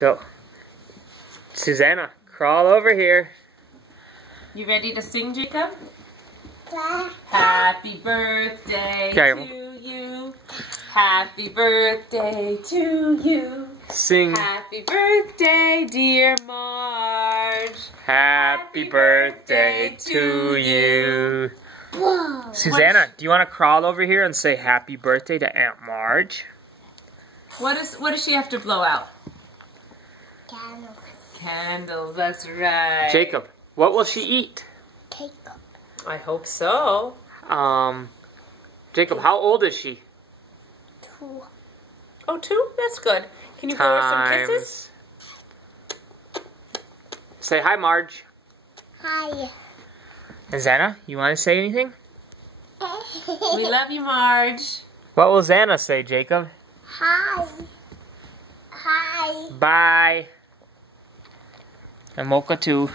Go. Susanna, crawl over here. You ready to sing, Jacob? Happy birthday to you. Happy birthday to you. Sing. Happy birthday, dear Marge. Happy birthday to you. Susanna, do you want to crawl over here and say happy birthday to Aunt Marge? What does she have to blow out? Candles. Candles, that's right. Jacob, what will she eat? Cake. I hope so. Jacob, how old is she? 2. Oh, 2? That's good. Can you blow her some kisses? Say hi, Marge. Hi. Xana, you want to say anything? We love you, Marge. What will Xana say, Jacob? Hi. Hi. Bye. And Mocha too.